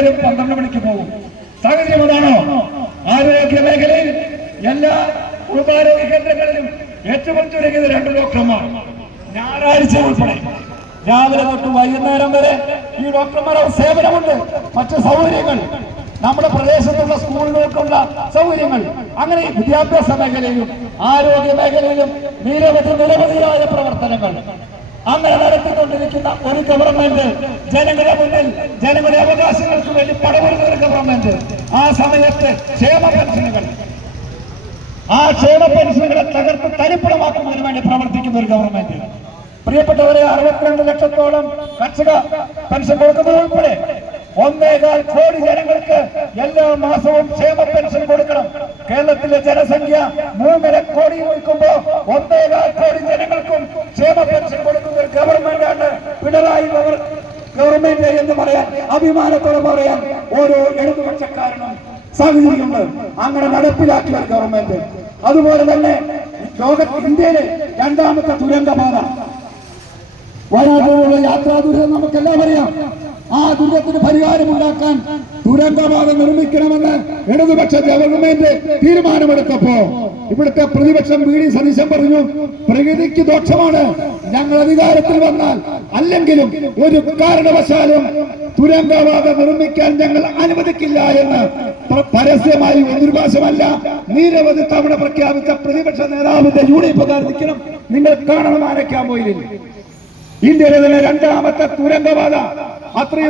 വൈകുന്നേരം പന്ത്രണ്ട് മണിക്ക് പോകും. സാഹചര്യം അതാണോ? ആരോഗ്യ മേഖലയിൽ എല്ലാ കുടുംബാരോഗ്യ കേന്ദ്രങ്ങളിലും ഏറ്റവും ചുരുങ്ങിയത് രണ്ട് ഡോക്ടർമാർ. ഞായറാഴ്ച ഉൾപ്പെടെ. രാവിലെ തൊട്ട് വൈകുന്നേരം വരെ ഈ ഡോക്ടർമാരുടെ സേവനമുണ്ട്. മറ്റു സൗകര്യങ്ങൾ. നമ്മുടെ പ്രദേശത്തുള്ള സ്കൂളുകൾക്കുള്ള സൗകര്യങ്ങൾ. അങ്ങനെ വിദ്യാഭ്യാസ മേഖലയിലും ആരോഗ്യ മേഖലയിലും നിരവധി നിരവധിയായ പ്രവർത്തനങ്ങൾ. അങ്ങനെ നടത്തിക്കൊണ്ടിരിക്കുന്ന ഒരു ഗവൺമെന്റ് ജനങ്ങളുടെ മുന്നിൽ ജനങ്ങളുടെ അവകാശങ്ങൾക്ക് വേണ്ടി പടവരുന്ന ഒരു ഗവൺമെന്റ് ആ സമയത്ത് ക്ഷേമ പെൻഷനുകൾ. ആ ക്ഷേമ പെൻഷനുകളെ തകർത്ത് തരിപ്പണമാക്കുന്നതിന് വേണ്ടി പ്രവർത്തിക്കുന്ന ഒരു ഗവൺമെന്റ് പ്രിയപ്പെട്ടവരെ അറുപത്തിരണ്ട് ലക്ഷത്തോളം കർഷക പെൻഷൻ കൊടുക്കുന്നത് ഉൾപ്പെടെ ഒന്നേകാൽ കോടി ജനങ്ങൾക്ക് എല്ലാ മാസവും ക്ഷേമ പെൻഷൻ കൊടുക്കണം. കേരളത്തിലെ ജനസംഖ്യ മൂന്നര കോടി നിൽക്കുമ്പോ ഒന്നേകാൽ കോടി ജനങ്ങൾക്കും ക്ഷേമ പെൻഷൻ കൊടുക്കുന്ന ഒരു ഗവൺമെന്റാണ് പിണറായി ഗവൺമെന്റ് എന്ന് പറയാൻ അഭിമാനത്തോടെ പറയാൻ ഓരോ ഇടതുപക്ഷക്കാരനും സാഹചര്യമുണ്ട്. അങ്ങനെ നടപ്പിലാക്കിയ ഒരു ഗവൺമെന്റ്. അതുപോലെ തന്നെ ലോക ഇന്ത്യയിലെ രണ്ടാമത്തെ ദുരന്തപാത വയനാട്ടിലുള്ള യാത്രാ ദുരിതം നമുക്കെല്ലാം അറിയാം ആ ദുരിതത്തിന് പരിഹാരമുണ്ടാക്കാൻ ദുരന്തപാത നിർമ്മിക്കണമെന്ന് ഇടതുപക്ഷ ഗവൺമെന്റ് തീരുമാനമെടുത്തപ്പോ ഇവിടുത്തെ പ്രതിപക്ഷം വി ഡി സതീശൻ പറഞ്ഞു പ്രകൃതിക്ക് ദോഷമാണ്. ഞങ്ങൾ അധികാരത്തിൽ വന്നാൽ അല്ലെങ്കിലും ഒരു കാരണവശാലും തുരങ്കപാത നിർമ്മിക്കാൻ ഞങ്ങൾ അനുവദിക്കില്ല എന്ന് പരസ്യമായി ഒരു നിരവധി തവണ പ്രഖ്യാപിച്ച പ്രതിപക്ഷ നേതാവിന്റെ യൂണിഫുകാർ നിൽക്കണം നിങ്ങൾ കാണണം പോയില്ല ഇന്ത്യയിലെ തന്നെ രണ്ടാമത്തെ തുരങ്കപാത അത്രയും